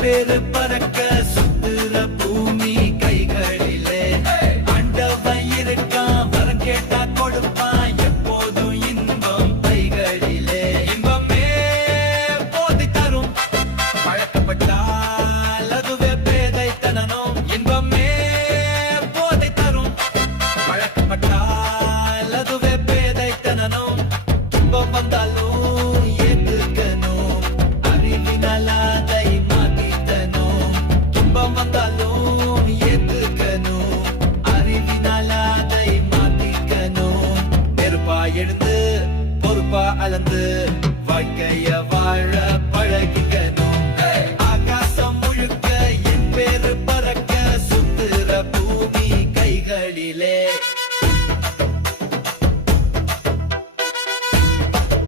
பேரு பறக்க சுத்துற பூமி கைகளிலே ஆண்டவன் இருக்கான் வரம் கேட்டா கொடுப்பான் எப்போதும் இன்பம் கைகளிலே இன்பமே போதை தரும் பழக்கப்பட்டால் அதுவே பேதைத்தனம் இன்பமே போதை தரும் பழக்கப்பட்டால் அதுவே பேதைத்தனம் துன்பம் வந்தாலும் ஏத்துக்கணும் அறிவினால் அதை மாத்தித்தனும் துன்பம் வந்தாலும் ஏத்துக்கணும் அறிவினால் அதை மாத்திக்கணும் நெருப்பா எழுந்து பொறுப்பா அளந்து வாழ்க்கைய